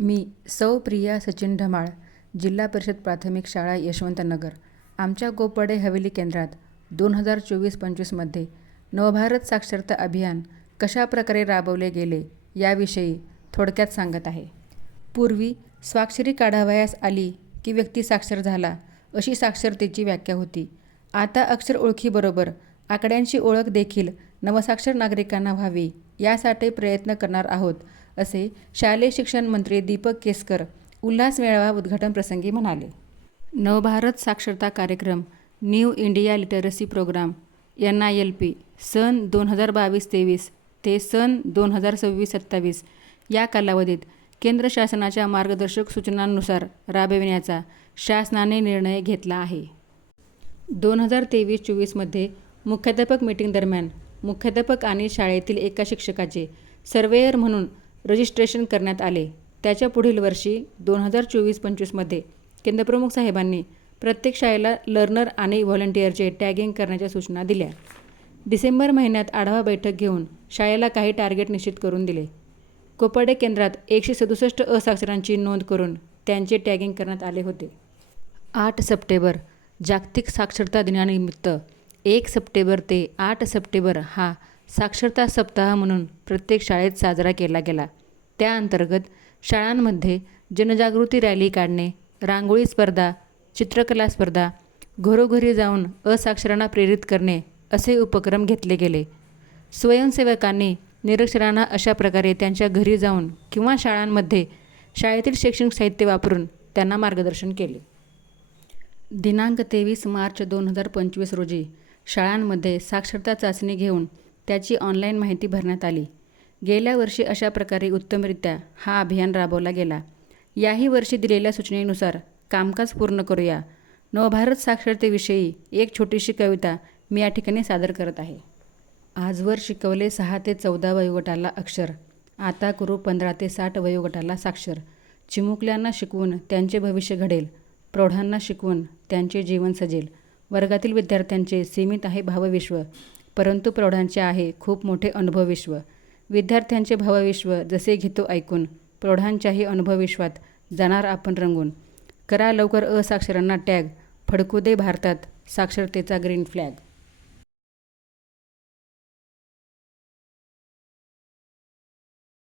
मी सौ प्रिया सचिन ढमाळ, जिल्हा परिषद प्राथमिक शाळा यशवंतनगर. आमच्या गोपडे हवेली केंद्रात 2024-25मध्ये नवभारत साक्षरता अभियान कशा प्रकारे राबवले गेले याविषयी थोडक्यात सांगत आहे. पूर्वी स्वाक्षरी काढावयास आली की व्यक्ती साक्षर झाला अशी साक्षरतेची व्याख्या होती. आता अक्षर ओळखीबरोबर आकड्यांची ओळख देखील नवसाक्षर नागरिकांना व्हावी यासाठी प्रयत्न करणार आहोत, असे शालेय शिक्षण मंत्री दीपक केसकर उल्हास मेळावा उद्घाटन प्रसंगी म्हणाले. नवभारत साक्षरता कार्यक्रम new India literacy programme NILP सन 2022-23 ते सन 2026-27 या कालावधीत केंद्र शासनाच्या मार्गदर्शक सूचनांनुसार राबविण्याचा शासनाने निर्णय घेतला आहे. 2023-24मध्ये मुख्याध्यापक मीटिंग दरम्यान मुख्याध्यापक आणि शाळेतील एका शिक्षकाचे सर्वेयर म्हणून रजिस्ट्रेशन करण्यात आले. त्याच्या पुढील वर्षी 2024-25मध्ये केंद्रप्रमुख साहेबांनी प्रत्येक शाळेला लर्नर आणि व्हॉलंटिअरचे टॅगिंग करण्याच्या सूचना दिल्या. डिसेंबर महिन्यात आढावा बैठक घेऊन शाळेला काही टार्गेट निश्चित करून दिले. कोपर्डे केंद्रात 167 असाक्षरांची नोंद करून त्यांचे टॅगिंग करण्यात आले होते. 8 सप्टेंबर जागतिक साक्षरता दिनानिमित्त 1 सप्टेंबर ते 8 सप्टेंबर हा साक्षरता सप्ताह म्हणून प्रत्येक शाळेत साजरा केला गेला. त्याअंतर्गत शाळांमध्ये जनजागृती रॅली काढणे, रांगोळी स्पर्धा, चित्रकला स्पर्धा, घरोघरी जाऊन असाक्षरांना प्रेरित करणे असे उपक्रम घेतले गेले. स्वयंसेवकांनी निरक्षरांना अशा प्रकारे त्यांच्या घरी जाऊन किंवा शाळांमध्ये शाळेतील शैक्षणिक साहित्य वापरून त्यांना मार्गदर्शन केले. दिनांक 23 मार्च 2025 रोजी शाळांमध्ये साक्षरता चाचणी घेऊन त्याची ऑनलाईन माहिती भरण्यात आली. गेल्या वर्षी अशा प्रकारे उत्तमरित्या हा अभियान राबवला गेला. याही वर्षी दिलेल्या सूचनेनुसार कामकाज पूर्ण करूया. नवभारत साक्षरतेविषयी एक छोटीशी कविता मी या ठिकाणी सादर करत आहे. आजवर शिकवले 6 ते 14 वयोगटाला अक्षर, आता करू 15 ते 60 वयोगटाला साक्षर. चिमुकल्यांना शिकवून त्यांचे भविष्य घडेल, प्रौढांना शिकवून त्यांचे जीवन सजेल. वर्गातील विद्यार्थ्यांचे सीमित आहे भावविश्व, परंतु प्रौढांचे आहे खूप मोठे अनुभवविश्व. विद्यार्थ्यांचे भावविश्व जसे घेतो ऐकून, प्रौढांच्याही अनुभवविश्वात जाणार आपण रंगून. करा लवकर असाक्षरांना टॅग, फडकू दे भारतात साक्षरतेचा ग्रीन फ्लॅग.